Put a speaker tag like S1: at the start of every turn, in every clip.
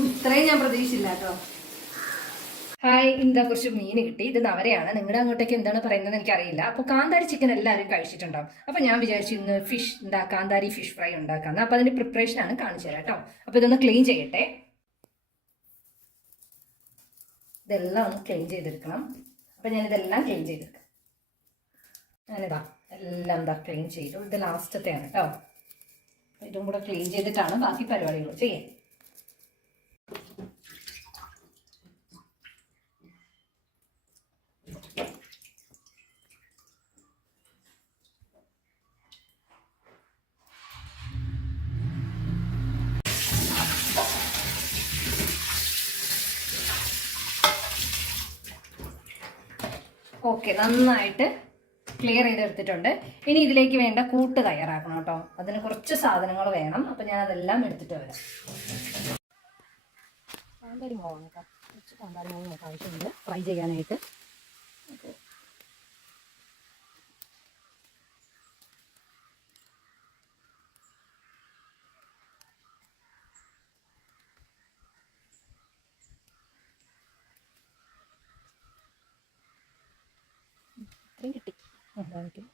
S1: ഇത്രയും ഞാൻ പ്രതീക്ഷിച്ചില്ല കേട്ടോ. ഹായ് എന്താ കുറച്ച് മീൻ കിട്ടി. ഇത് നവരയാണ്. നിങ്ങളുടെ അങ്ങോട്ടേക്ക് എന്താണ് പറയുന്നത് എനിക്കറിയില്ല. അപ്പോൾ കാന്താരി ചിക്കൻ എല്ലാവരും കഴിച്ചിട്ടുണ്ടാവും. അപ്പോൾ ഞാൻ വിചാരിച്ചു ഇന്ന് ഫിഷ് എന്താ കാന്താരി ഫിഷ് ഫ്രൈ ഉണ്ടാക്കാം അപ്പോൾ അതിന്റെ പ്രിപ്പറേഷൻ ആണ് കാണിച്ചു തരാം കേട്ടോ. അപ്പോൾ ഇതൊന്ന് ക്ലീൻ ചെയ്യട്ടെ. ഇതെല്ലാം ഒന്ന് ക്ലീൻ ചെയ്തെടുക്കണം. അപ്പോൾ ഞാനിതെല്ലാം ക്ലീൻ ചെയ്തെടുക്കാം. ഞാനിതാ എല്ലാം എന്താ ക്ലീൻ ചെയ്തു. ഇത് ലാസ്റ്റത്തെയാണ് കേട്ടോ. ഇതും കൂടെ ക്ലീൻ ചെയ്തിട്ടാണ് ബാക്കി പരിപാടികൾ. ചെയ്യാൻ ഓക്കെ നന്നായിട്ട് ക്ലിയർ ചെയ്തെടുത്തിട്ടുണ്ട് ഇനി ഇതിലേക്ക് വേണ്ട കൂട്ട് തയ്യാറാക്കണം കേട്ടോ. അതിന് കുറച്ച് സാധനങ്ങൾ വേണം. അപ്പം ഞാൻ അതെല്ലാം എടുത്തിട്ട് വരാം. കാന്താരി മുളക് കുറച്ച് കാന്താരി മുളക് ആവശ്യമുണ്ട്. ഫ്രൈ ചെയ്യാനായിട്ട് ഇത്രയും കിട്ടി അതായിരിക്കും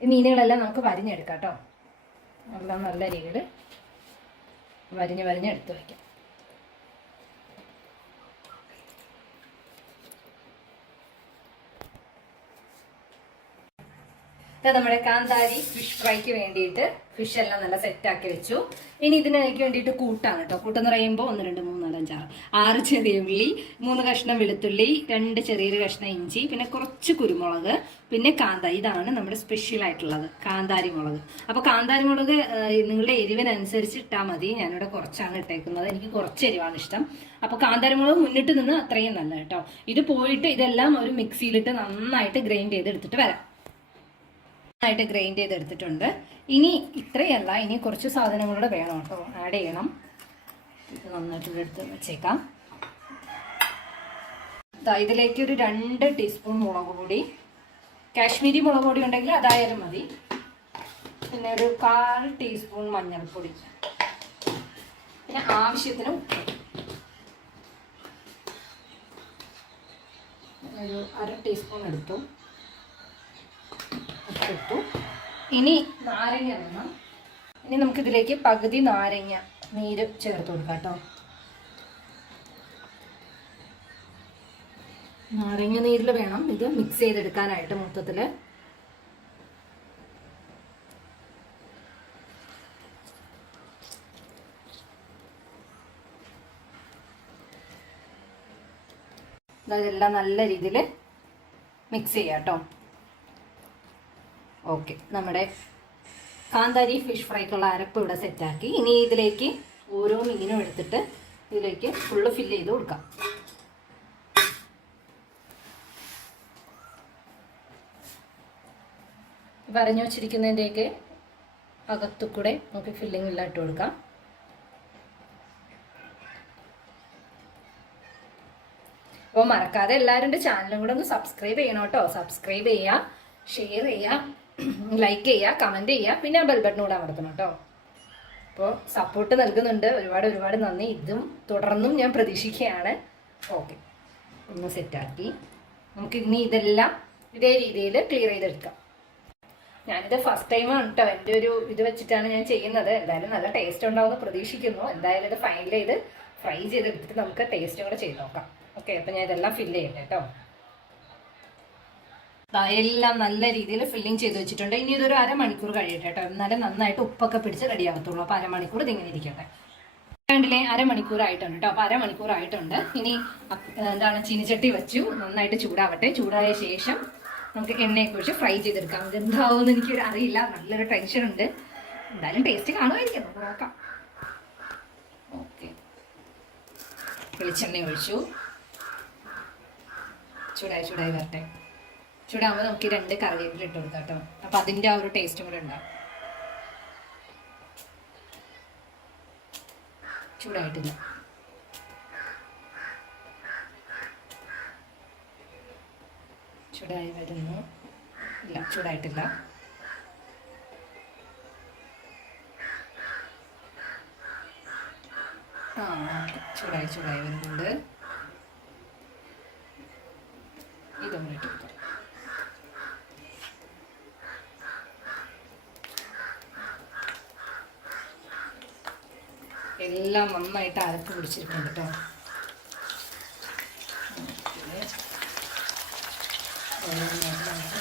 S1: ഈ മീനുകളെല്ലാം നമുക്ക് വരിഞ്ഞെടുക്കാം കേട്ടോ. എല്ലാം നല്ല രീതിയിൽ വരിഞ്ഞ് വരിഞ്ഞെടുത്ത് വയ്ക്കാം. നമ്മുടെ കാന്താരി ഫിഷ് ഫ്രൈക്ക് വേണ്ടിയിട്ട് ഫിഷ് എല്ലാം നല്ല സെറ്റാക്കി വെച്ചു. ഇനി ഇതിനേക്ക് വേണ്ടിയിട്ട് കൂട്ടാണ് കേട്ടോ കൂട്ടെന്ന് പറയുമ്പോൾ ഒന്ന് രണ്ട് മൂന്ന് നാല് അഞ്ചാറ്. ആറ് ചെറിയ ഉള്ളി മൂന്ന് കഷ്ണം വെളുത്തുള്ളി രണ്ട് ചെറിയൊരു കഷ്ണം ഇഞ്ചി പിന്നെ കുറച്ച് കുരുമുളക് പിന്നെ കാന്താരി. ഇതാണ് നമ്മുടെ സ്പെഷ്യൽ ആയിട്ടുള്ളത് കാന്താരി മുളക്. അപ്പോൾ കാന്താരി മുളക് നിങ്ങളുടെ എരിവിനനുസരിച്ച് ഇട്ടാൽ മതി. ഞാനിവിടെ കുറച്ചാണ് ഇട്ടേക്കുന്നത്. എനിക്ക് കുറച്ച് എരിവാണ് ഇഷ്ടം. അപ്പോൾ കാന്താരി മുളക് മുന്നിട്ട് നിന്ന് അത്രയും നല്ല കേട്ടോ ഇത് പോയിട്ട് ഇതെല്ലാം ഒരു മിക്സിയിലിട്ട് നന്നായിട്ട് ഗ്രൈൻഡ് ചെയ്ത് എടുത്തിട്ട് വരാം. നന്നായിട്ട് ഗ്രൈൻഡ് ചെയ്തെടുത്തിട്ടുണ്ട്. ഇനി ഇത്രയല്ല ഇനി കുറച്ച് സാധനങ്ങളുടെ വേണം കേട്ടോ. ആഡ് ചെയ്യണം. ഇത് നന്നായിട്ട് എടുത്ത് വെച്ചേക്കാം. ഇതിലേക്ക് ഒരു രണ്ട് ടീസ്പൂൺ മുളക് പൊടി. കാശ്മീരി മുളക് പൊടി ഉണ്ടെങ്കിൽ അതായാലും മതി. പിന്നെ ഒരു കാൽ ടീസ്പൂൺ മഞ്ഞൾപ്പൊടി. പിന്നെ ആവശ്യത്തിന് ഉപ്പ്. ഒരു അര ടീസ്പൂൺ എടുത്തു. ഇട്ടു. ഇനി നാരങ്ങ വേണം ഇനി നമുക്കിതിലേക്ക് പകുതി നാരങ്ങ നീര് ചേർത്ത് കൊടുക്കാം കേട്ടോ. നാരങ്ങ നീരിൽ വേണം ഇത് മിക്സ് ചെയ്തെടുക്കാനായിട്ട് മൊത്തത്തിൽ എല്ലാം നല്ല രീതിയിൽ മിക്സ് ചെയ്യാം കേട്ടോ. ഓക്കെ നമ്മുടെ കാന്താരി ഫിഷ് ഫ്രൈക്കുള്ള അരപ്പ് ഇവിടെ സെറ്റാക്കി. ഇനി ഇതിലേക്ക് ഓരോ മീനും എടുത്തിട്ട് ഇതിലേക്ക് ഫുള്ള് ഫില്ല് ചെയ്ത് കൊടുക്കാം. പറഞ്ഞു വച്ചിരിക്കുന്നതിന്റെയൊക്കെ അകത്തു കൂടെ നമുക്ക് ഫില്ലിംഗ് എല്ലാം ഇട്ട് കൊടുക്കാം. അപ്പോൾ മറക്കാതെ എല്ലാവരും ചാനലും കൂടെ ഒന്ന് സബ്സ്ക്രൈബ് ചെയ്യണം കേട്ടോ. സബ്സ്ക്രൈബ് ചെയ്യുക ഷെയർ ചെയ്യുക. ലൈക്ക് ചെയ്യുക കമന്റ് ചെയ്യുക പിന്നെ ബെൽ ബട്ടൺ കൂടെ അമർത്തണം കേട്ടോ അപ്പോൾ സപ്പോർട്ട് നൽകുന്നുണ്ട്. ഒരുപാട് ഒരുപാട് നന്ദി. ഇതും തുടർന്നും ഞാൻ പ്രതീക്ഷിക്കുകയാണ്. ഓക്കെ ഒന്ന് സെറ്റാക്കി നമുക്ക് ഇനി ഇതെല്ലാം ഇതേ രീതിയിൽ ക്ലിയർ ചെയ്തെടുക്കാം. ഞാനിത് ഫസ്റ്റ് ടൈമാണ് കേട്ടോ എന്റെ ഒരു ഇത് വെച്ചിട്ടാണ് ഞാൻ ചെയ്യുന്നത്. എന്തായാലും നല്ല ടേസ്റ്റ് ഉണ്ടാവുമെന്ന് പ്രതീക്ഷിക്കുന്നു. എന്തായാലും ഇത് ഫൈനൽ ചെയ്ത് ഫ്രൈ ചെയ്തെടുത്തിട്ട് നമുക്ക് ടേസ്റ്റും കൂടെ ചെയ്ത് നോക്കാം. ഓക്കെ അപ്പം ഞാൻ ഇതെല്ലാം ഫില്ല് ചെയ്യട്ടെ കേട്ടോ എല്ലാം നല്ല രീതിയിൽ ഫില്ലിംഗ് ചെയ്ത് വെച്ചിട്ടുണ്ട്. ഇനി ഇതൊരു അരമണിക്കൂർ കഴിയട്ടെ കേട്ടോ. എന്നാലും നന്നായിട്ട് ഉപ്പൊക്കെ പിടിച്ച് റെഡി ആകത്തുള്ളൂ അപ്പോൾ അരമണിക്കൂർ ഇതിങ്ങനെ ഇരിക്കട്ടെ. കണ്ടില്ലേ? അരമണിക്കൂർ ആയിട്ടുണ്ട് കേട്ടോ. അപ്പോൾ അരമണിക്കൂർ ആയിട്ടുണ്ട്. ഇനി എന്താണ് ചീനിച്ചട്ടി വെച്ചു. നന്നായിട്ട് ചൂടാവട്ടെ. ചൂടായ ശേഷം നമുക്ക് എണ്ണയൊക്കെ ഒഴിച്ച് ഫ്രൈ ചെയ്തെടുക്കാം. ഇതെന്താവുമെന്ന് എനിക്ക് അറിയില്ല. നല്ലൊരു ടെൻഷൻ ഉണ്ട്. എന്തായാലും ടേസ്റ്റ് കാണുമായിരിക്കും. നോക്കാം. ഓക്കെ. വെളിച്ചെണ്ണ ഒഴിച്ചു. ചൂടായി ചൂടായി വരട്ടെ. ചൂടാകുമ്പോൾ നമുക്ക് രണ്ട് കറിവേപ്പില ഇട്ട് കൊടുക്കാം കേട്ടോ. അപ്പൊ അതിന്റെ ആ ഒരു ടേസ്റ്റും കൂടെ ഉണ്ടാവും. ചൂടായിട്ടില്ല. ചൂടായി വരുന്നു. ഇല്ല ചൂടായിട്ടില്ല. ആ ചൂടായി ചൂടായി വരുന്നുണ്ട് ഇതും കൂടി ഇട്ട് കൊടുക്കാം എല്ലാം നന്നായിട്ട് അരക്ക് പിടിച്ചിരിക്കുന്നുണ്ട് കേട്ടോ. പിന്നെ ഓരോന്നായിട്ട് നമുക്ക്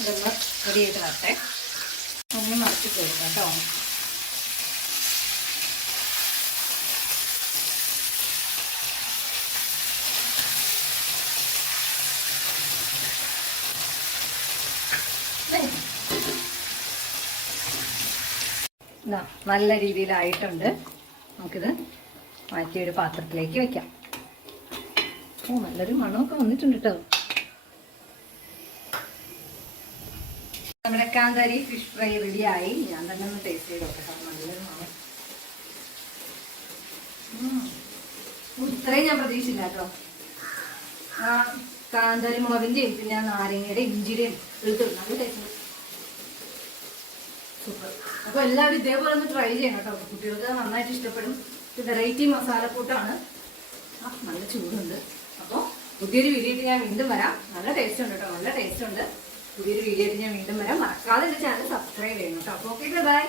S1: ഇതൊന്ന് റെഡിയായിട്ട് വരട്ടെ. ഒന്ന് മറച്ച് കൊടുക്കാം കേട്ടോ ഇതാ, നല്ല രീതിയിലായിട്ടുണ്ട്. നമുക്കിത് മാറ്റി ഒരു പാത്രത്തിലേക്ക് വെക്കാം. ഓ നല്ലൊരു മണമൊക്കെ വന്നിട്ടുണ്ട് കേട്ടോ നമ്മുടെ കാന്താരി ഫിഷ് ഫ്രൈ റെഡിയായി. ഞാൻ തന്നെ ഒന്ന് ടേസ്റ്റ് ചെയ്ത് നോക്കട്ടെ നല്ലൊരു മണം. ഇത്രയും ഞാൻ പ്രതീക്ഷിച്ചില്ല കേട്ടോ ആ കാന്താരി മുളകിന്റെയും പിന്നെ നാരങ്ങയുടെ ഇഞ്ചിയുടെയും എടുത്തു നല്ല ടേസ്റ്റ് സൂപ്പർ. അപ്പോൾ എല്ലാവരും ഇതേപോലെ ഒന്ന് ട്രൈ ചെയ്യണം കേട്ടോ. കുട്ടികൾക്ക് നന്നായിട്ട് ഇഷ്ടപ്പെടും. വെറൈറ്റി മസാലക്കൂട്ടാണ് ആ നല്ല ചൂടുണ്ട്. അപ്പോൾ പുതിയൊരു വീഡിയോ ഞാൻ വീണ്ടും വരാം. നല്ല ടേസ്റ്റ് ഉണ്ട് കേട്ടോ. നല്ല ടേസ്റ്റ് ഉണ്ട്. പുതിയൊരു വീഡിയോ ഞാൻ വീണ്ടും വരാം. മറക്കാതെ ചാനൽ സബ്സ്ക്രൈബ് ചെയ്യണം കേട്ടോ. അപ്പോൾ ഓക്കെ ബൈ